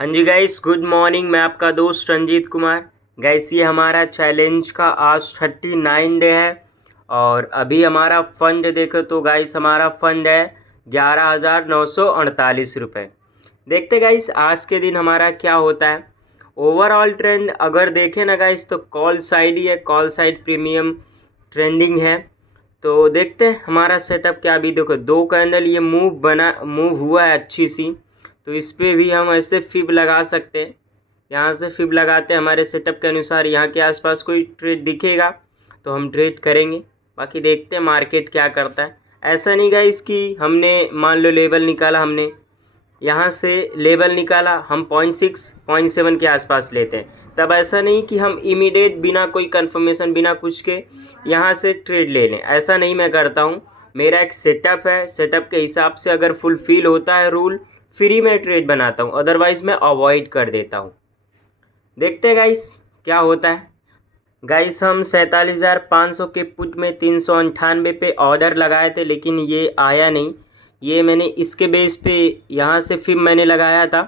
हाँ जी guys, good morning. मैं आपका दोस्त रंजीत कुमार। गाइस, ये हमारा चैलेंज का आज 39 डे है और अभी हमारा फंड देखो तो गाइस हमारा फंड है 11,948 रुपये। देखते गाइस आज के दिन हमारा क्या होता है। ओवरऑल ट्रेंड अगर देखें ना गाइस तो कॉल साइड ही है, कॉल साइड प्रीमियम ट्रेंडिंग है। तो देखते हैं हमारा सेटअप क्या। अभी देखो दो कैंडल ये मूव हुआ है अच्छी सी, तो इस पर भी हम ऐसे फिब लगा सकते हैं। यहाँ से फिब लगाते हैं हमारे सेटअप के अनुसार। यहाँ के आसपास कोई ट्रेड दिखेगा तो हम ट्रेड करेंगे, बाकी देखते हैं मार्केट क्या करता है। ऐसा नहीं गाइस कि हमने मान लो लेवल निकाला, हमने यहाँ से लेवल निकाला, हम 0.6 0.7 के आसपास लेते हैं, तब ऐसा नहीं कि हम इमीडिएट बिना कोई कंफर्मेशन बिना कुछ के यहाँ से ट्रेड ले लें। ऐसा नहीं मैं करता हूँ। मेरा एक सेटअप है, सेटअप के हिसाब से अगर फुलफिल होता है रूल फिर ही मैं ट्रेड बनाता हूँ, अदरवाइज़ मैं अवॉइड कर देता हूँ। देखते हैं गाइस क्या होता है। गाइस हम 47,500 के पुट में 398 पे ऑर्डर लगाए थे, लेकिन ये आया नहीं। ये मैंने इसके बेस पे यहाँ से फिर मैंने लगाया था,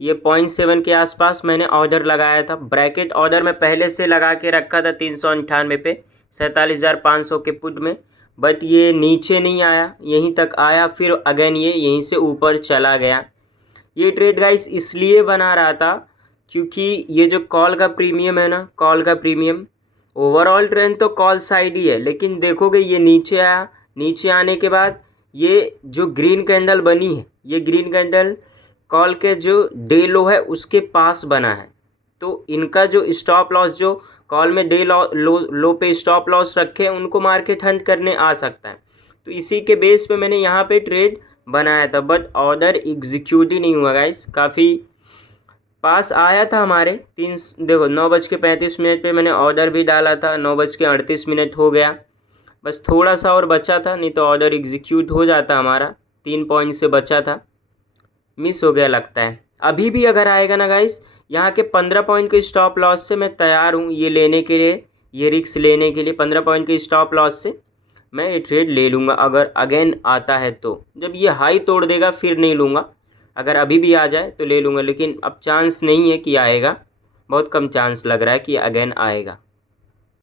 ये 0.7 के आसपास मैंने ऑर्डर लगाया था। ब्रैकेट ऑर्डर मैं पहले से लगा के रखा था 398 पे 47,500 के पुट में, बट ये नीचे नहीं आया, यहीं तक आया, फिर अगेन ये यहीं से ऊपर चला गया। ये ट्रेड गाइस इसलिए बना रहा था क्योंकि ये जो कॉल का प्रीमियम है ना, कॉल का प्रीमियम ओवरऑल ट्रेंड तो कॉल साइड ही है, लेकिन देखोगे ये नीचे आया। नीचे आने के बाद ये जो ग्रीन कैंडल बनी है, ये ग्रीन कैंडल कॉल के जो डे लो है उसके पास बना है। तो इनका जो स्टॉप लॉस, जो कॉल में डे लो पे स्टॉप लॉस रखे उनको मार्केट हंट करने आ सकता है। तो इसी के बेस पे मैंने यहाँ पे ट्रेड बनाया था, बट ऑर्डर एग्जीक्यूट ही नहीं हुआ गाइस। काफ़ी पास आया था हमारे देखो 9:35 पे मैंने ऑर्डर भी डाला था, 9:38 हो गया। बस थोड़ा सा और बचा था, नहीं तो ऑर्डर एग्जीक्यूट हो जाता हमारा। 3 पॉइंट से बचा था, मिस हो गया लगता है। अभी भी अगर आएगा ना गाइस, यहाँ के 15 पॉइंट के स्टॉप लॉस से मैं तैयार हूँ ये लेने के लिए, ये रिस्क लेने के लिए। 15 पॉइंट के स्टॉप लॉस से मैं ये ट्रेड ले लूँगा अगर अगेन आता है तो। जब ये हाई तोड़ देगा फिर नहीं लूँगा, अगर अभी भी आ जाए तो ले लूँगा, लेकिन अब चांस नहीं है कि आएगा, बहुत कम चांस लग रहा है कि अगेन आएगा।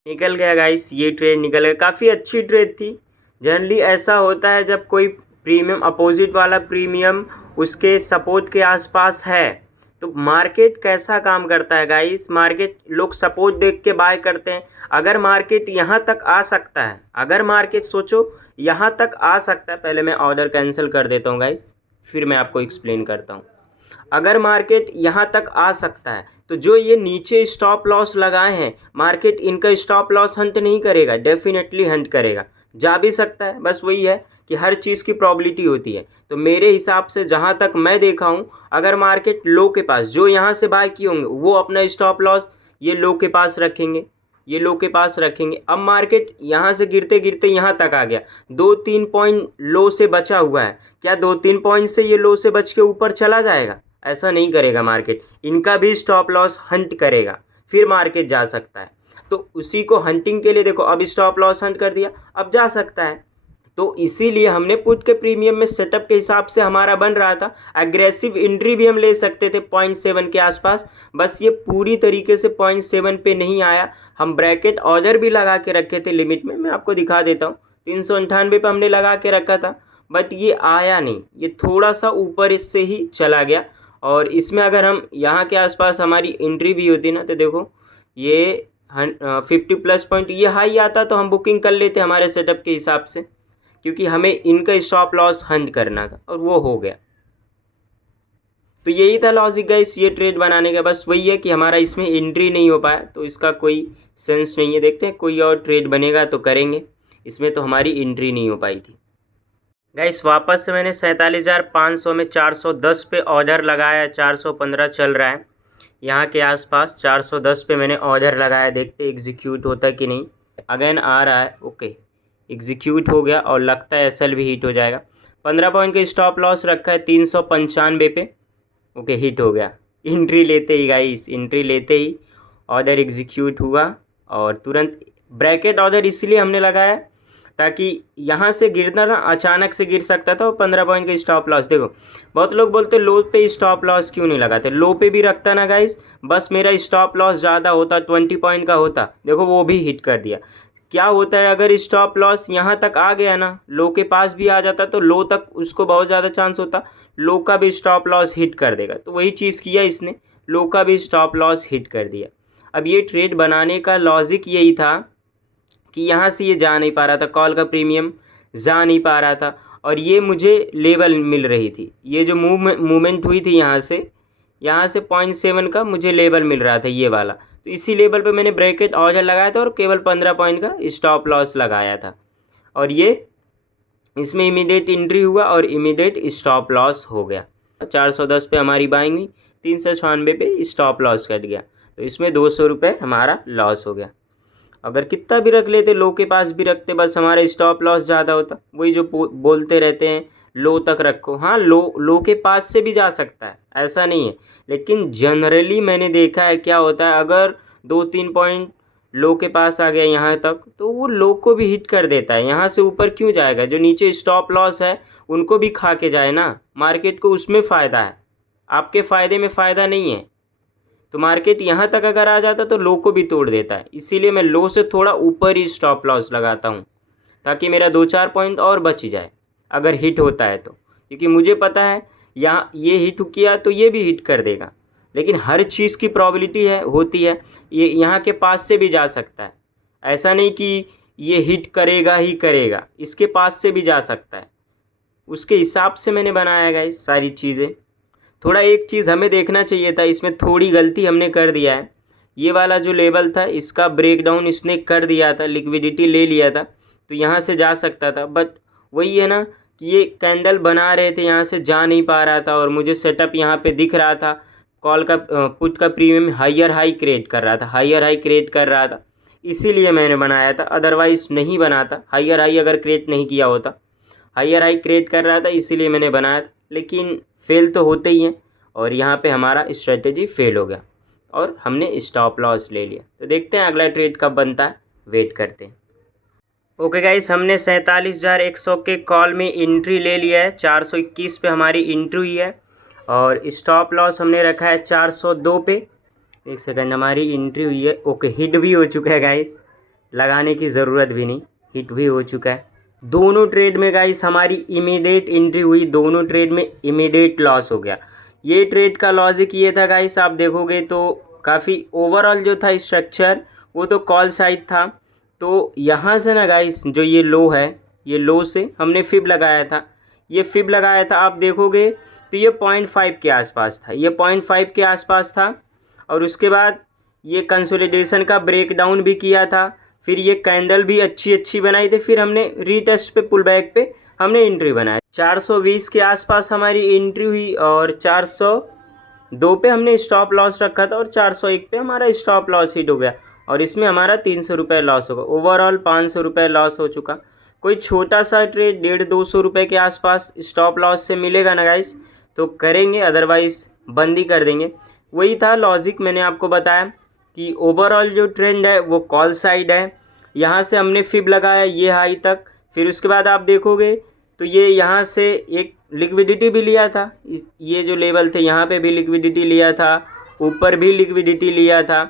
निकल गया गाइस, ये ट्रेड निकल गया। काफ़ी अच्छी ट्रेड थी। जनरली ऐसा होता है जब कोई प्रीमियम अपोजिट वाला प्रीमियम उसके सपोर्ट के आसपास है तो मार्केट कैसा काम करता है गाइस। मार्केट लोग सपोर्ट देख के बाय करते हैं। अगर मार्केट यहाँ तक आ सकता है, अगर मार्केट सोचो यहाँ तक आ सकता है, पहले मैं ऑर्डर कैंसिल कर देता हूँ गाइस, फिर मैं आपको एक्सप्लेन करता हूँ। अगर मार्केट यहाँ तक आ सकता है तो जो ये नीचे स्टॉप लॉस लगाए हैं, मार्केट इनका स्टॉप लॉस हंट नहीं करेगा, डेफिनेटली हंट करेगा। जा भी सकता है, बस वही है कि हर चीज़ की प्रॉबिलिटी होती है। तो मेरे हिसाब से जहाँ तक मैं देखा हूँ, अगर मार्केट लो के पास, जो यहाँ से बाय किए होंगे वो अपना स्टॉप लॉस ये लो के पास रखेंगे, ये लो के पास रखेंगे। अब मार्केट यहाँ से गिरते गिरते यहाँ तक आ गया, 2-3 पॉइंट लो से बचा हुआ है, क्या 2-3 पॉइंट से ये लो से बच के ऊपर चला जाएगा? ऐसा नहीं करेगा मार्केट, इनका भी स्टॉप लॉस हंट करेगा, फिर मार्केट जा सकता है। तो उसी को हंटिंग के लिए देखो, अब स्टॉप लॉस हंट कर दिया, अब जा सकता है। तो इसीलिए हमने पुट के प्रीमियम में सेटअप के हिसाब से हमारा बन रहा था। एग्रेसिव एंट्री भी हम ले सकते थे 0.7 के आसपास, बस ये पूरी तरीके से 0.7 पे नहीं आया। हम ब्रैकेट ऑर्डर भी लगा के रखे थे लिमिट में, मैं आपको दिखा देता हूँ। 398 पे हमने लगा के रखा था, बट ये आया नहीं, ये थोड़ा सा ऊपर इससे ही चला गया। और इसमें अगर हम यहाँ के आसपास हमारी एंट्री भी होती ना, तो देखो ये 50+ पॉइंट ये हाई आता तो हम बुकिंग कर लेते हमारे सेटअप के हिसाब से, क्योंकि हमें इनका स्टॉप लॉस हंट करना था और वो हो गया। तो यही था लॉजिक गाइस ये ट्रेड बनाने का। बस वही है कि हमारा इसमें एंट्री नहीं हो पाया, तो इसका कोई सेंस नहीं है। देखते हैं कोई और ट्रेड बनेगा तो करेंगे, इसमें तो हमारी एंट्री नहीं हो पाई थी। गाइस वापस से मैंने 47,500 में 410 पे ऑर्डर लगाया, 415 चल रहा है यहाँ के आसपास। 410 पे मैंने ऑर्डर लगाया, देखते एग्जीक्यूट होता है कि नहीं। अगेन आ रहा है, ओके एग्जीक्यूट हो गया और लगता है एसएल भी हिट हो जाएगा। 15 पॉइंट का स्टॉप लॉस रखा है 395 पे, ओके हिट हो गया। एंट्री लेते ही गाइस, एंट्री लेते ही ऑर्डर एग्जीक्यूट हुआ और तुरंत ब्रैकेट ऑर्डर इसलिए हमने लगाया ताकि यहाँ से गिरना ना अचानक से गिर सकता था। और 15 पॉइंट का स्टॉप लॉस, देखो बहुत लोग बोलते लो पे स्टॉप लॉस क्यों नहीं लगाते, लो पे भी रखता ना गाइस, बस मेरा स्टॉप लॉस ज़्यादा होता, 20 पॉइंट का होता, देखो वो भी हिट कर दिया। क्या होता है अगर स्टॉप लॉस यहाँ तक आ गया ना, लो के पास भी आ जाता तो लो तक उसको बहुत ज़्यादा चांस होता लो का भी स्टॉप लॉस हिट कर देगा। तो वही चीज़ किया इसने, लो का भी स्टॉप लॉस हिट कर दिया। अब ये ट्रेड बनाने का लॉजिक यही था कि यहाँ से ये जा नहीं पा रहा था, कॉल का प्रीमियम जा नहीं पा रहा था, और ये मुझे लेवल मिल रही थी, ये जो मूवमेंट हुई थी यहाँ से 0.7 का मुझे लेवल मिल रहा था ये वाला। तो इसी लेवल पे मैंने ब्रैकेट ऑर्डर लगाया था और केवल 15 पॉइंट का स्टॉप लॉस लगाया था, और ये इसमें इमीडिएट एंट्री हुआ और इमीडिएट स्टॉप लॉस हो गया। 410 पे हमारी बाइंग हुई, 396 पे स्टॉप लॉस कट गया, तो इसमें 200 रुपये हमारा लॉस हो गया। अगर कितना भी रख लेते, लो के पास भी रखते, बस हमारा स्टॉप लॉस ज़्यादा होता। वही जो बोलते रहते हैं लो तक रखो, हाँ लो के पास से भी जा सकता है, ऐसा नहीं है, लेकिन जनरली मैंने देखा है क्या होता है, अगर 2-3 पॉइंट लो के पास आ गया यहाँ तक तो वो लो को भी हिट कर देता है। यहाँ से ऊपर क्यों जाएगा, जो नीचे स्टॉप लॉस है उनको भी खा के जाए ना, मार्केट को उसमें फ़ायदा है, आपके फ़ायदे में फ़ायदा नहीं है। तो मार्केट यहाँ तक अगर आ जाता तो लो को भी तोड़ देता है, इसीलिए मैं लो से थोड़ा ऊपर ही स्टॉप लॉस लगाता हूँ, ताकि मेरा 2-4 पॉइंट और बच जाए अगर हिट होता है तो, क्योंकि मुझे पता है यहाँ ये हिट किया तो ये भी हिट कर देगा, लेकिन हर चीज़ की प्रोबेबिलिटी होती है, ये यहाँ के पास से भी जा सकता है, ऐसा नहीं कि ये हिट करेगा ही करेगा, इसके पास से भी जा सकता है। उसके हिसाब से मैंने बनाया गाइस सारी चीज़ें। थोड़ा एक चीज़ हमें देखना चाहिए था, इसमें थोड़ी गलती हमने कर दिया है। ये वाला जो लेवल था इसका ब्रेकडाउन इसने कर दिया था, लिक्विडिटी ले लिया था, तो यहाँ से जा सकता था, बट वही है ना कि ये कैंडल बना रहे थे, यहाँ से जा नहीं पा रहा था, और मुझे सेटअप यहाँ पे दिख रहा था, कॉल का पुट का प्रीमियम हायर हाई क्रिएट कर रहा था, हायर हाई क्रिएट कर रहा था, इसीलिए मैंने बनाया था, अदरवाइज़ नहीं बनाता। हायर हाई अगर क्रिएट नहीं किया होता, हायर हाई क्रिएट कर रहा था इसीलिए मैंने बनाया था, लेकिन फेल तो होते ही हैं, और यहाँ पे हमारा स्ट्रेटेजी फेल हो गया और हमने स्टॉप लॉस ले लिया। तो देखते हैं अगला ट्रेड कब बनता है, वेट करते हैं। ओके गाइस, हमने 47,100 के कॉल में एंट्री ले लिया है, 421 पे हमारी एंट्री हुई है, और स्टॉप लॉस हमने रखा है 402 पे। एक सेकंड, हमारी एंट्री हुई है, ओके हिट भी हो चुका है गाइस, लगाने की ज़रूरत भी नहीं, हिट भी हो चुका है। दोनों ट्रेड में गाइस हमारी इमीडिएट एंट्री हुई, दोनों ट्रेड में इमीडिएट लॉस हो गया। ये ट्रेड का लॉजिक ये था गाइस, आप देखोगे तो काफ़ी ओवरऑल जो था स्ट्रक्चर वो तो कॉल साइड था। तो यहाँ से ना गाइस जो ये लो है, ये लो से हमने फिब लगाया था, ये फिब लगाया था, आप देखोगे तो ये 0.5 के आसपास था, ये 0.5 के आसपास था, और उसके बाद ये कंसोलिडेशन का ब्रेकडाउन भी किया था, फिर ये कैंडल भी अच्छी बनाई थी, फिर हमने रीटेस्ट पे पुल बैक पे हमने एंट्री बनाया। 420 के आसपास हमारी एंट्री हुई, और 402 पे हमने स्टॉप लॉस रखा था, और 401 पे हमारा स्टॉप लॉस हिट हो गया, और इसमें हमारा 300 रुपये लॉस होगा। ओवरऑल 500 रुपये लॉस हो चुका। कोई छोटा सा ट्रेड 150-200 रुपये के आसपास स्टॉप लॉस से मिलेगा ना गाइस तो करेंगे, अदरवाइज़ बंद ही कर देंगे। वही था लॉजिक, मैंने आपको बताया कि ओवरऑल जो ट्रेंड है वो कॉल साइड है। यहाँ से हमने फिब लगाया ये हाई तक, फिर उसके बाद आप देखोगे तो ये यहाँ से एक लिक्विडिटी भी लिया था, ये जो लेवल थे यहाँ पे भी लिक्विडिटी लिया था, ऊपर भी लिक्विडिटी लिया था।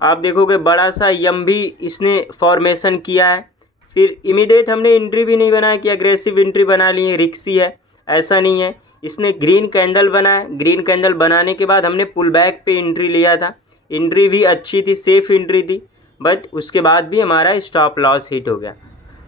आप देखोगे बड़ा सा यम भी इसने फॉर्मेशन किया है, फिर इमीडिएट हमने एंट्री भी नहीं बनाया कि एग्रेसिव एंट्री बना ली है, रिक्सी है, ऐसा नहीं है। इसने ग्रीन कैंडल बनाया, ग्रीन कैंडल बनाने के बाद हमने पुल बैक पे एंट्री लिया था, एंट्री भी अच्छी थी, सेफ एंट्री थी, बट उसके बाद भी हमारा स्टॉप लॉस हिट हो गया।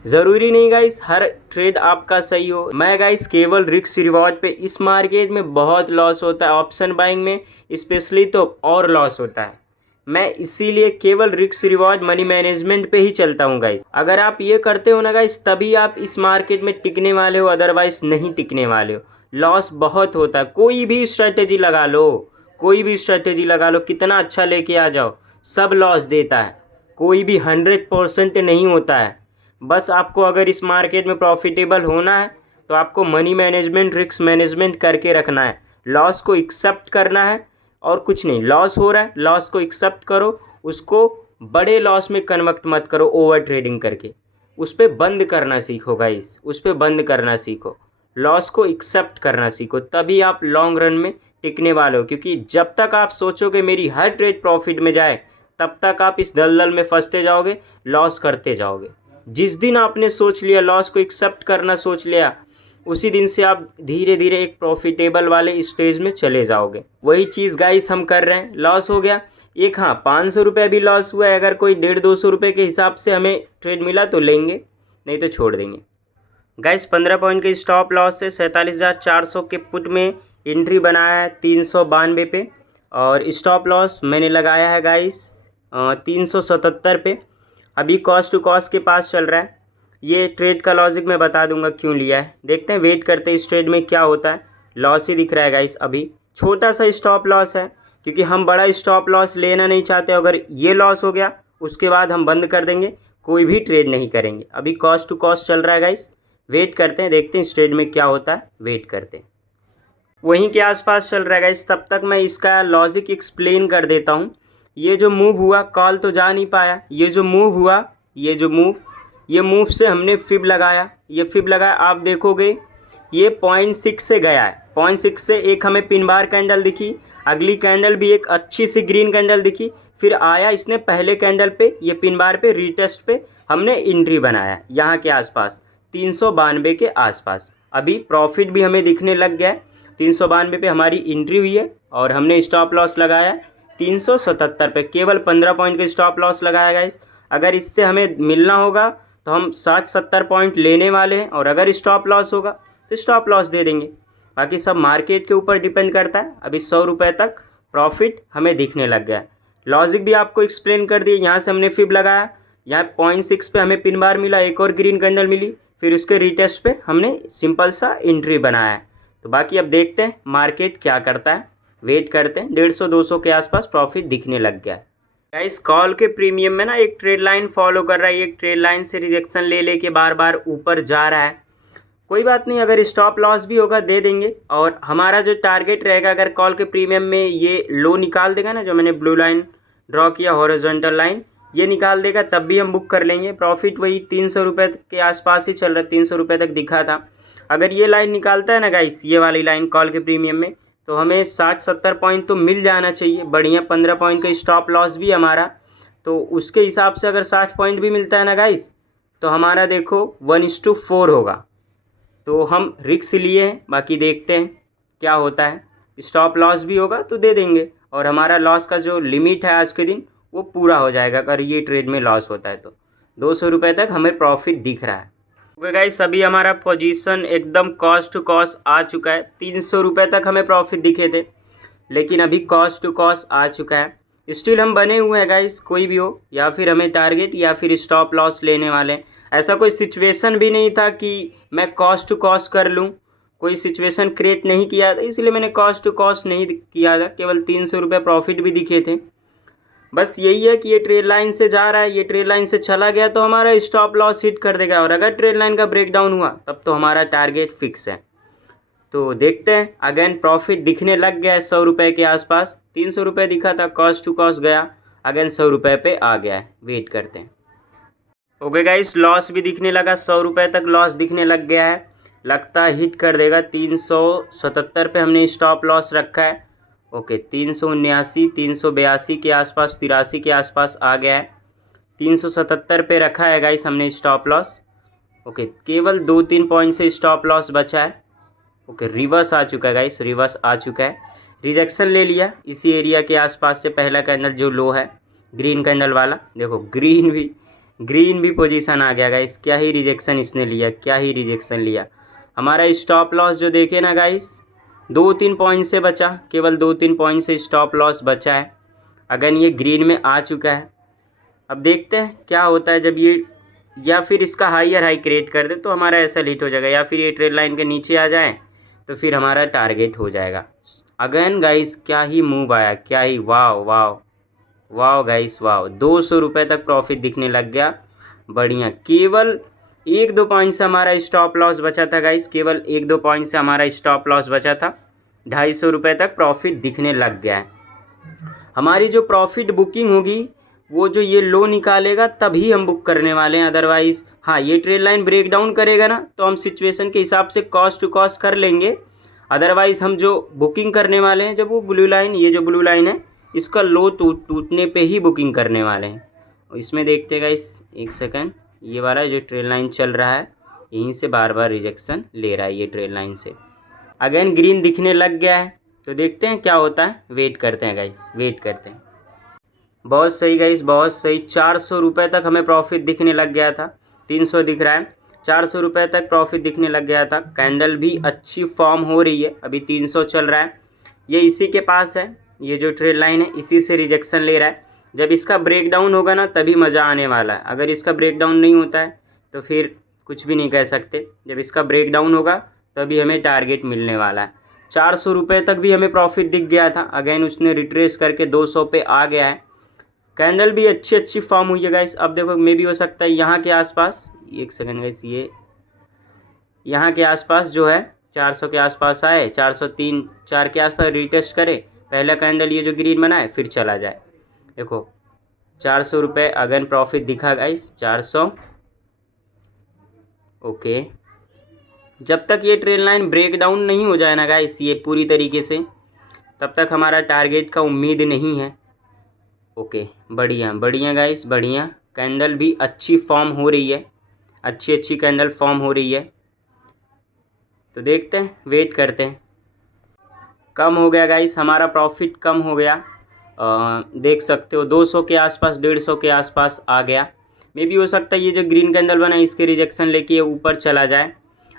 ज़रूरी नहीं गाइस हर ट्रेड आपका सही हो। मैं गाइस केवल रिस्क रिवॉर्ड पे, इस मार्केट में बहुत लॉस होता है, ऑप्शन बाइंग में स्पेशली तो और लॉस होता है। मैं इसीलिए केवल रिस्क रिवॉर्ड मनी मैनेजमेंट पे ही चलता हूँ गाइस। अगर आप ये करते हो ना गाइस तभी आप इस मार्केट में टिकने वाले हो, अदरवाइज नहीं टिकने वाले हो। लॉस बहुत होता है, कोई भी स्ट्रेटेजी लगा लो, कोई भी स्ट्रेटेजी लगा लो, कितना अच्छा लेके आ जाओ, सब लॉस देता है, कोई भी 100% नहीं होता है। बस आपको अगर इस मार्केट में प्रॉफिटेबल होना है तो आपको मनी मैनेजमेंट, रिस्क मैनेजमेंट करके रखना है, लॉस को एक्सेप्ट करना है और कुछ नहीं। लॉस हो रहा है, लॉस को एक्सेप्ट करो, उसको बड़े लॉस में कन्वर्ट मत करो ओवर ट्रेडिंग करके। उस पर बंद करना सीखो गाइस, उस पर बंद करना सीखो, लॉस को एक्सेप्ट करना सीखो, तभी आप लॉन्ग रन में टिकने वाले हो। क्योंकि जब तक आप सोचोगे मेरी हर ट्रेड प्रॉफिट में जाए, तब तक आप इस दलदल में फंसते जाओगे, लॉस करते जाओगे। जिस दिन आपने सोच लिया, लॉस को एक्सेप्ट करना सोच लिया, उसी दिन से आप धीरे धीरे एक प्रॉफिटेबल वाले स्टेज में चले जाओगे। वही चीज़ गाइस हम कर रहे हैं। लॉस हो गया एक, हाँ 500 रुपये भी लॉस हुआ है, अगर कोई 150-200 रुपये के हिसाब से हमें ट्रेड मिला तो लेंगे, नहीं तो छोड़ देंगे। गाइस 15 पॉइंट के स्टॉप लॉस से 47,400 के पुट में एंट्री बनाया है 392 पे, और स्टॉप लॉस मैंने लगाया है गाइस 377 पे। अभी कॉस्ट टू कॉस्ट के पास चल रहा है। ये ट्रेड का लॉजिक मैं बता दूंगा क्यों लिया है, देखते हैं वेट करते हैं इस ट्रेड में क्या होता है। लॉस ही दिख रहा है गाइस, अभी छोटा सा स्टॉप लॉस है, क्योंकि हम बड़ा स्टॉप लॉस लेना नहीं चाहते। अगर ये लॉस हो गया उसके बाद हम बंद कर देंगे, कोई भी ट्रेड नहीं करेंगे। अभी कॉस्ट टू कॉस्ट चल रहा है गाइस, वेट करते हैं, देखते हैं इस ट्रेड में क्या होता है, वेट करते हैं। वहीं के आसपास चल रहा है गाइस, तब तक मैं इसका लॉजिक एक्सप्लेन कर देता हूँ। ये जो मूव हुआ, कॉल तो जा नहीं पाया, ये जो मूव हुआ, ये मूव से हमने फिब लगाया, ये फिब लगाया, आप देखोगे ये 0.6 से गया है। 0.6 से एक हमें पिन बार कैंडल दिखी, अगली कैंडल भी एक अच्छी सी ग्रीन कैंडल दिखी, फिर आया इसने पहले कैंडल पे, ये पिन बार पे रीटेस्ट पे हमने एंट्री बनाया यहाँ के आसपास 392 के आसपास। अभी प्रॉफिट भी हमें दिखने लग गया है, 392 पे हमारी एंट्री हुई है और हमने स्टॉप लॉस लगाया 377 पे। केवल 15 पॉइंट का स्टॉप लॉस लगाया गाइस। अगर इससे हमें मिलना होगा तो हम 60-70 पॉइंट लेने वाले हैं, और अगर स्टॉप लॉस होगा तो स्टॉप लॉस दे देंगे। बाकी सब मार्केट के ऊपर डिपेंड करता है। अभी 100 रुपये तक प्रॉफिट हमें दिखने लग गया है। लॉजिक भी आपको एक्सप्लेन कर दिए। यहाँ से हमने फिब लगाया, यहाँ 0.6 पे हमें पिन बार मिला, एक और ग्रीन कैंडल मिली, फिर उसके रीटेस्ट पे हमने सिंपल सा एंट्री बनाया है। तो बाकी अब देखते हैं मार्केट क्या करता है, वेट करते हैं। 150-200 के आसपास प्रॉफिट दिखने लग गया है गाइस। कॉल के प्रीमियम में ना एक ट्रेड लाइन फॉलो कर रहा है, एक ट्रेड लाइन से रिजेक्शन ले लेके बार बार ऊपर जा रहा है। कोई बात नहीं, अगर स्टॉप लॉस भी होगा दे देंगे, और हमारा जो टारगेट रहेगा, अगर कॉल के प्रीमियम में ये लो निकाल देगा ना, जो मैंने ब्लू लाइन ड्रॉ किया हॉरिजॉन्टल लाइन, ये निकाल देगा तब भी हम बुक कर लेंगे। प्रॉफिट वही 300 रुपये के आसपास ही चल रहा है, 300 रुपये तक दिखा था। अगर ये लाइन निकालता है ना गाइस, ये वाली लाइन कॉल के प्रीमियम में, तो हमें 60-70 पॉइंट तो मिल जाना चाहिए बढ़िया। 15 पॉइंट का स्टॉप लॉस भी हमारा, तो उसके हिसाब से अगर 60 पॉइंट भी मिलता है ना गाइस, तो हमारा देखो 1:4 होगा। तो हम रिस्क लिए हैं, बाकी देखते हैं क्या होता है। स्टॉप लॉस भी होगा तो दे देंगे, और हमारा लॉस का जो लिमिट है आज के दिन वो पूरा हो जाएगा। अगर ये ट्रेड में लॉस होता है तो 200 रुपये तक हमें प्रॉफिट दिख रहा है। ओके गाइस, अभी हमारा पोजीशन एकदम कॉस्ट टू कॉस्ट आ चुका है। 300 रुपये तक हमें प्रॉफिट दिखे थे, लेकिन अभी कॉस्ट टू कॉस्ट आ चुका है। स्टिल हम बने हुए हैं गाइस, कोई भी हो, या फिर हमें टारगेट या फिर स्टॉप लॉस लेने वाले हैं। ऐसा कोई सिचुएशन भी नहीं था कि मैं कॉस्ट टू कॉस्ट कर लूँ, कोई सिचुएशन क्रिएट नहीं किया था, इसलिए मैंने कॉस्ट टू कॉस्ट नहीं किया था। केवल 300 रुपये प्रॉफिट भी दिखे थे। बस यही है कि ये ट्रेड लाइन से जा रहा है, ये ट्रेड लाइन से चला गया तो हमारा स्टॉप लॉस हिट कर देगा, और अगर ट्रेड लाइन का ब्रेकडाउन हुआ तब तो हमारा टारगेट फिक्स है। तो देखते हैं, अगेन प्रॉफिट दिखने लग गया है 100 रुपये के आसपास। 300 रुपये दिखा था, कॉस्ट टू कॉस्ट गया, अगेन 100 रुपये पे आ गया है, वेट करते हैं। ओके गाइस, लॉस भी दिखने लगा, 100 रुपये तक लॉस दिखने लग गया है, लगता है हिट कर देगा। 377 पे हमने स्टॉप लॉस रखा है। ओके 379, 382 के आसपास, 83 के आसपास आ गया है। 377 पे रखा है गाइस हमने स्टॉप लॉस। ओके केवल 2-3 पॉइंट से स्टॉप लॉस बचा है। ओके रिवर्स आ चुका है गाइस, रिवर्स आ चुका है। रिजेक्शन ले लिया इसी एरिया के आसपास से, पहला कैंडल जो लो है ग्रीन कैंडल वाला, देखो ग्रीन भी पोजीशन आ गया गाइस। क्या ही रिजेक्शन इसने लिया, क्या ही रिजेक्शन लिया। हमारा स्टॉप लॉस जो देखे ना गाइस, 2-3 पॉइंट से बचा, केवल 2-3 पॉइंट से स्टॉप लॉस बचा है। अगर ये ग्रीन में आ चुका है, अब देखते हैं क्या होता है। जब ये या फिर इसका हायर हाई क्रिएट कर दे तो हमारा ऐसा हिट हो जाएगा, या फिर ये ट्रेड लाइन के नीचे आ जाए तो फिर हमारा टारगेट हो जाएगा। अगेन गाइस क्या ही मूव आया, क्या ही, वाव वाव वाव गाइस वाव। 200 रुपये तक प्रॉफिट दिखने लग गया, बढ़िया। केवल 1-2 पॉइंट से हमारा स्टॉप लॉस बचा था गाइस, केवल 1-2 पॉइंट से हमारा स्टॉप लॉस बचा था। 250 रुपये तक प्रॉफिट दिखने लग गया है। हमारी जो प्रॉफिट बुकिंग होगी वो जो ये लो निकालेगा तभी हम बुक करने वाले हैं। अदरवाइज़ हाँ, ये ट्रेड लाइन ब्रेक डाउन करेगा ना तो हम सिचुएशन के हिसाब से कॉस्ट टू कॉस्ट कर लेंगे। अदरवाइज़ हम जो बुकिंग करने वाले हैं, जब वो ब्लू लाइन, ये जो ब्लू लाइन है, इसका लो टूटने पे ही बुकिंग करने वाले हैं। और इसमें देखते गाइस, एक सेकंड, ये वाला जो ट्रेड लाइन चल रहा है यहीं से बार बार रिजेक्शन ले रहा है ये ट्रेड लाइन से। अगेन ग्रीन दिखने लग गया है, तो देखते हैं क्या होता है। वेट करते हैं गाइस, वेट करते हैं। बहुत सही गाइस, बहुत सही। 400 रुपये तक हमें प्रॉफिट दिखने लग गया था। 300 दिख रहा है, 400 रुपये तक प्रॉफिट दिखने लग गया था। कैंडल भी अच्छी फॉर्म हो रही है, अभी 300 चल रहा है। ये इसी के पास है, ये जो ट्रेड लाइन है इसी से रिजेक्शन ले रहा है। जब इसका ब्रेक डाउन होगा ना तभी मज़ा आने वाला है। अगर इसका ब्रेक डाउन नहीं होता है तो फिर कुछ भी नहीं कह सकते। जब इसका ब्रेक डाउन होगा तभी हमें टारगेट मिलने वाला है। 400 रुपये तक भी हमें प्रॉफिट दिख गया था। अगेन उसने रिट्रेस करके 200 पे आ गया है। कैंडल भी अच्छी फॉर्म हुई है गाइस। अब देखो, मे भी हो सकता है यहाँ के आसपास, एक सेकंड गाइस, ये यहाँ के आसपास जो है 400 के आसपास आए, 403 4 के आसपास रीटेस्ट करे। पहला कैंडल ये जो ग्रीन बना है फिर चला जाए। देखो 400 रुपये अगेन प्रॉफिट दिखा गाइस, 400। ओके, जब तक ये ट्रेड लाइन ब्रेक डाउन नहीं हो जाए ना गाइस ये पूरी तरीके से, तब तक हमारा टारगेट का उम्मीद नहीं है। ओके, बढ़िया बढ़िया गाइस, बढ़िया। कैंडल भी अच्छी फॉर्म हो रही है, अच्छी कैंडल फॉर्म हो रही है। तो देखते हैं, वेट करते हैं। कम हो गया गाइस हमारा प्रॉफिट, कम हो गया। देख सकते हो 200 के आसपास, 150 के आसपास आ गया। मे भी हो सकता है ये जो ग्रीन कैंडल बना है इसके रिजेक्शन लेके ये ऊपर चला जाए।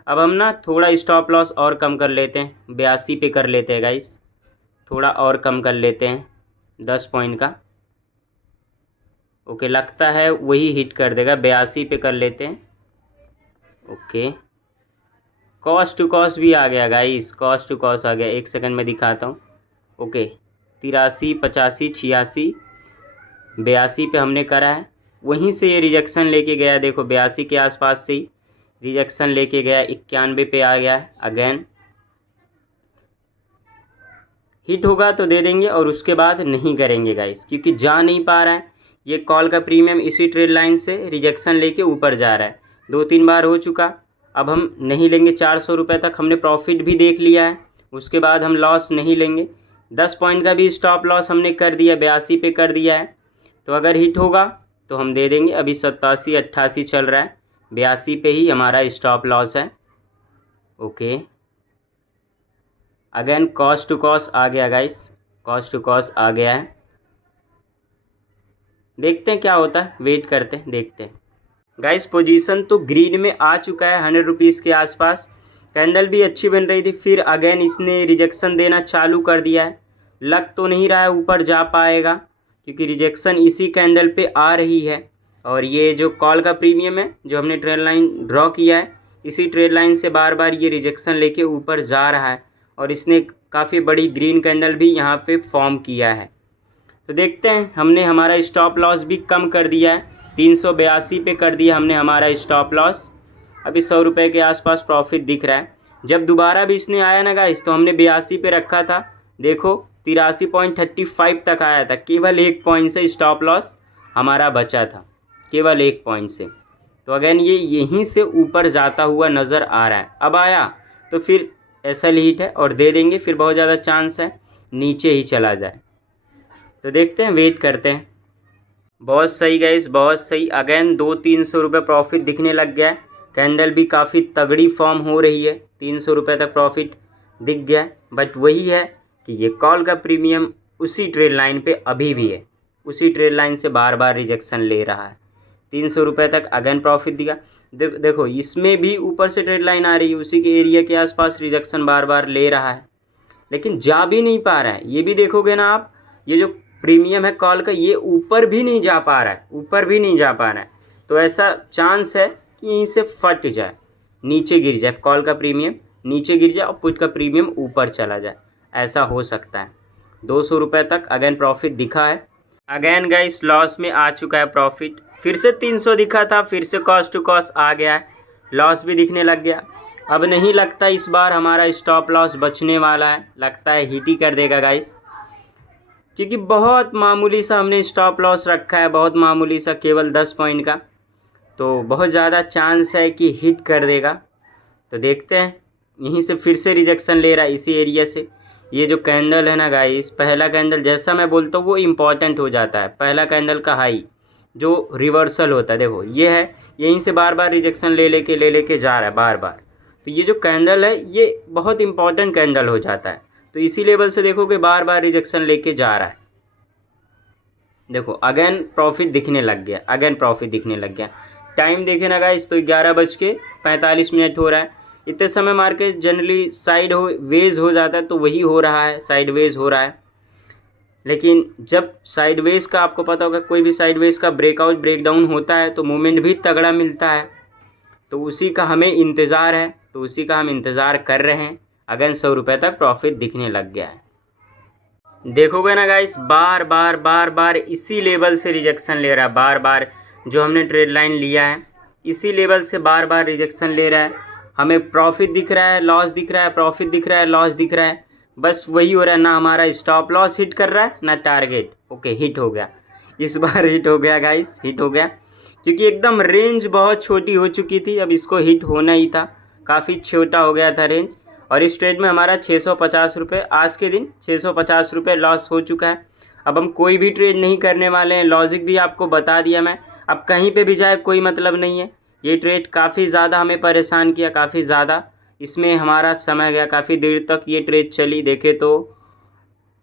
अब हम ना थोड़ा स्टॉप लॉस और कम कर लेते हैं, 82 पे कर लेते हैं गाइस। थोड़ा और कम कर लेते हैं, 10 पॉइंट का। ओके, लगता है वही हिट कर देगा, 82 पे कर लेते हैं। ओके, कॉस्ट टू कॉस्ट भी आ गया गाइस, कॉस्ट टू कॉस्ट आ गया। एक सेकंड में दिखाता हूँ। ओके, 83, 85, 86, 82 पे हमने करा है। वहीं से ये रिजेक्शन लेके गया, देखो 82 के आसपास से ही रिजेक्शन लेके गया, 91 पे आ गया। अगेन हिट होगा तो दे देंगे और उसके बाद नहीं करेंगे गाइस, क्योंकि जा नहीं पा रहा है। ये कॉल का प्रीमियम इसी ट्रेड लाइन से रिजेक्शन लेके ऊपर जा रहा है, 2-3 बार हो चुका। अब हम नहीं लेंगे। 400 रुपये तक हमने प्रॉफिट भी देख लिया है, उसके बाद हम लॉस नहीं लेंगे। 10 पॉइंट का भी स्टॉप लॉस हमने कर दिया, 82 पे कर दिया है। तो अगर हिट होगा तो हम दे देंगे। अभी 87, 88 चल रहा है, 82 पे ही हमारा स्टॉप लॉस है। Okay, again cost to cost आ गया गाइस, कॉस्ट टू कॉस्ट आ गया है। देखते हैं क्या होता है, वेट करते हैं, देखते हैं गाइस। पोजीशन तो ग्रीन में आ चुका है 100 रुपीज़ के आसपास। कैंडल भी अच्छी बन रही थी, फिर अगेन इसने रिजेक्शन देना चालू कर दिया है। लग तो नहीं रहा है ऊपर जा पाएगा, क्योंकि रिजेक्शन इसी कैंडल पे आ रही है। और ये जो कॉल का प्रीमियम है जो हमने ट्रेड लाइन ड्रॉ किया है, इसी ट्रेड लाइन से बार बार ये रिजेक्शन लेके ऊपर जा रहा है। और इसने काफ़ी बड़ी ग्रीन कैंडल भी यहाँ पे फॉर्म किया है। तो देखते हैं, हमने हमारा स्टॉप लॉस भी कम कर दिया है, 382 पे कर दिया हमने हमारा स्टॉप लॉस। अभी 100 रुपये के आसपास प्रॉफिट दिख रहा है। जब दोबारा भी इसने आया ना गाइस तो हमने 82 पे रखा था, देखो 83.35 तक आया था। केवल 1 पॉइंट से स्टॉप लॉस हमारा बचा था, केवल 1 पॉइंट से। तो अगेन ये यहीं से ऊपर जाता हुआ नज़र आ रहा है। अब आया तो फिर एसएल हिट है और दे देंगे, फिर बहुत ज़्यादा चांस है नीचे ही चला जाए। तो देखते हैं, वेट करते हैं। बहुत सही गाइस, बहुत सही। अगेन 200-300 रुपये प्रॉफिट दिखने लग गया है। कैंडल भी काफ़ी तगड़ी फॉर्म हो रही है, 300 रुपये तक प्रॉफिट दिख गया है। बट वही है कि ये कॉल का प्रीमियम उसी ट्रेड लाइन पे अभी भी है, उसी ट्रेड लाइन से बार बार रिजेक्शन ले रहा है। 300 रुपये तक अगेन प्रॉफिट दिखा। देखो इसमें भी ऊपर से ट्रेड लाइन आ रही है, उसी के एरिया के आसपास रिजेक्शन बार बार ले रहा है, लेकिन जा भी नहीं पा रहा है। ये भी देखोगे ना आप, ये जो प्रीमियम है कॉल का, ये ऊपर भी नहीं जा पा रहा है, ऊपर भी नहीं जा पा रहा है। तो ऐसा चांस है कि यहीं से फट जाए, नीचे गिर जाए, कॉल का प्रीमियम नीचे गिर जाए और पुट का प्रीमियम ऊपर चला जाए, ऐसा हो सकता है। 200 रुपये तक अगेन प्रॉफिट दिखा है। अगेन गाइस लॉस में आ चुका है प्रॉफिट, फिर से 300 दिखा था, फिर से कॉस्ट टू कॉस्ट आ गया है, लॉस भी दिखने लग गया। अब नहीं लगता इस बार हमारा स्टॉप लॉस बचने वाला है, लगता है हिट ही कर देगा गाइस। क्योंकि बहुत मामूली सा हमने स्टॉप लॉस रखा है, बहुत मामूली सा, केवल 10 पॉइंट का, तो बहुत ज़्यादा चांस है कि हिट कर देगा। तो देखते हैं। यहीं से फिर से रिजेक्शन ले रहा है इसी एरिया से। ये जो कैंडल है ना गाइस, पहला कैंडल जैसा मैं बोलता हूँ वो इम्पॉर्टेंट हो जाता है। पहला कैंडल का हाई जो रिवर्सल होता है, देखो ये है, यहीं से बार बार रिजेक्शन ले लेके जा रहा है बार बार। तो ये जो कैंडल है ये बहुत इंपॉर्टेंट कैंडल हो जाता है। तो इसी लेवल से देखो कि बार बार रिजेक्शन लेके जा रहा है। देखो अगेन प्रॉफिट दिखने लग गया, अगेन प्रॉफिट दिखने लग गया। टाइम देखे ना गाइस तो 11:45 हो रहा है। इतने समय मार्केट जनरली साइड वेज हो जाता है, तो वही हो रहा है, साइड वेज हो रहा है। लेकिन जब साइडवेज का, आपको पता होगा, कोई भी साइडवेज का ब्रेकआउट ब्रेकडाउन होता है तो मूवमेंट भी तगड़ा मिलता है। तो उसी का हमें इंतज़ार है, तो उसी का हम इंतज़ार कर रहे हैं। अगेन 100 रुपये तक प्रॉफिट दिखने लग गया है। देखोगे ना गाइस, बार बार इसी लेवल से रिजेक्शन ले रहा है। बार बार जो हमने ट्रेड लाइन लिया है इसी लेवल से बार बार रिजेक्शन ले रहा है। हमें प्रॉफिट दिख रहा है, लॉस दिख रहा है, प्रॉफिट दिख रहा है, लॉस दिख रहा है, बस वही हो रहा है। ना हमारा स्टॉप लॉस हिट कर रहा है ना टारगेट। ओके, हिट हो गया, इस बार हिट हो गया गाइस, हिट हो गया। क्योंकि एकदम रेंज बहुत छोटी हो चुकी थी, अब इसको हिट होना ही था। काफ़ी छोटा हो गया था रेंज। और इस ट्रेड में हमारा 650 रुपये, आज के दिन 650 रुपये लॉस हो चुका है। अब हम कोई भी ट्रेड नहीं करने वाले हैं। लॉजिक भी आपको बता दिया मैं। अब कहीं पे भी जाए कोई मतलब नहीं है। ये ट्रेड काफ़ी ज़्यादा हमें परेशान किया, काफ़ी ज़्यादा इसमें हमारा समय गया। काफ़ी देर तक ये ट्रेड चली, देखे तो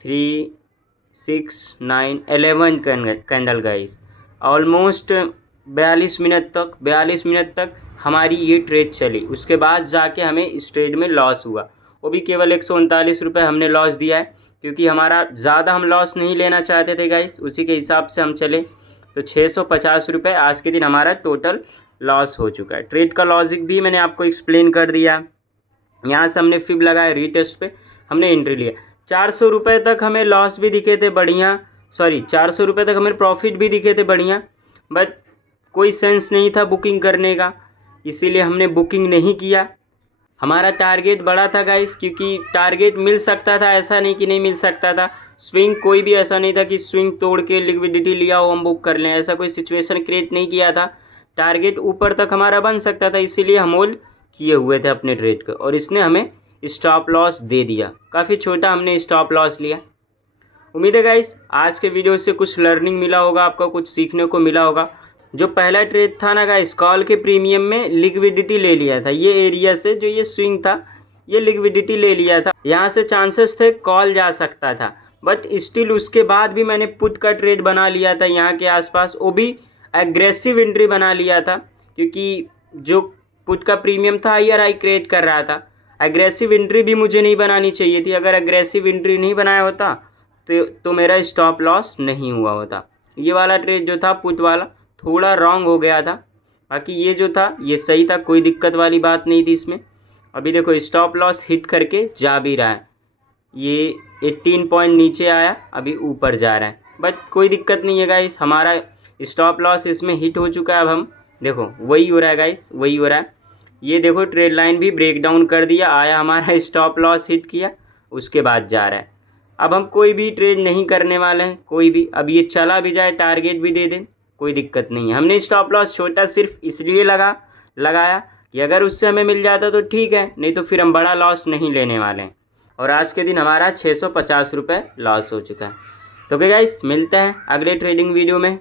3, 6, 9, 11 कैंडल गाइस। ऑलमोस्ट 42 मिनट तक हमारी ये ट्रेड चली। उसके बाद जाके हमें इस ट्रेड में लॉस हुआ। वो भी केवल 139 रुपये हमने लॉस दिया है, क्योंकि हमारा ज़्यादा हम लॉस नहीं लेना चाहते थे गाइस। उसी के हिसाब से हम चले। तो 650 रुपये आज के दिन हमारा टोटल लॉस हो चुका है। ट्रेड का लॉजिक भी मैंने आपको एक्सप्लेन कर दिया। यहाँ से हमने फिब लगाया, रीटेस्ट पे हमने एंट्री लिया। 400 रुपये तक हमें लॉस भी दिखे थे बढ़िया, 400 रुपये तक हमें प्रॉफिट भी दिखे थे बढ़िया, बट कोई सेंस नहीं था बुकिंग करने का, इसीलिए हमने बुकिंग नहीं किया। हमारा टारगेट बड़ा था गाइस, क्योंकि टारगेट मिल सकता था, ऐसा नहीं कि नहीं मिल सकता था। स्विंग कोई भी ऐसा नहीं था कि स्विंग तोड़ के लिक्विडिटी लिया हो हम बुक कर लें, ऐसा कोई सिचुएशन क्रिएट नहीं किया था। टारगेट ऊपर तक हमारा बन सकता था, इसीलिए हम होल्ड किए हुए थे अपने ट्रेड को। और इसने हमें स्टॉप लॉस दे दिया, काफ़ी छोटा हमने स्टॉप लॉस लिया। उम्मीद है गाइस आज के वीडियो से कुछ लर्निंग मिला होगा, आपको कुछ सीखने को मिला होगा। जो पहला ट्रेड था ना गाइस, कॉल के प्रीमियम में लिक्विडिटी ले लिया था। ये एरिया से जो ये स्विंग था, ये लिक्विडिटी ले लिया था। यहाँ से चांसेस थे कॉल जा सकता था, बट स्टिल उसके बाद भी मैंने पुट का ट्रेड बना लिया था यहाँ के आसपास। वो भी एग्रेसिव एंट्री बना लिया था, क्योंकि जो पुट का प्रीमियम था हायर हाई क्रिएट कर रहा था। एग्रेसिव एंट्री भी मुझे नहीं बनानी चाहिए थी। अगर एग्रेसिव एंट्री नहीं बनाया होता तो मेरा स्टॉप लॉस नहीं हुआ होता। ये वाला ट्रेड जो था पुट वाला, थोड़ा रॉन्ग हो गया था। बाकी ये जो था ये सही था, कोई दिक्कत वाली बात नहीं थी इसमें। अभी देखो स्टॉप लॉस हिट करके जा भी रहा है। ये 18 पॉइंट नीचे आया, अभी ऊपर जा रहा है, बट कोई दिक्कत नहीं है गाइस। हमारा स्टॉप लॉस इसमें हिट हो चुका है। अब हम देखो वही हो रहा है गाइस, वही हो रहा है। ये देखो ट्रेड लाइन भी ब्रेक डाउन कर दिया, आया हमारा स्टॉप लॉस हिट किया, उसके बाद जा रहा है। अब हम कोई भी ट्रेड नहीं करने वाले हैं, कोई भी। अब ये चला भी जाए, टारगेट भी दे दें, कोई दिक्कत नहीं है। हमने स्टॉप लॉस छोटा सिर्फ इसलिए लगाया कि अगर उससे हमें मिल जाता तो ठीक है, नहीं तो फिर हम बड़ा लॉस नहीं लेने वाले हैं। और आज के दिन हमारा 650 रुपये लॉस हो चुका है। तो क्या गाइस, मिलते हैं अगले ट्रेडिंग वीडियो में।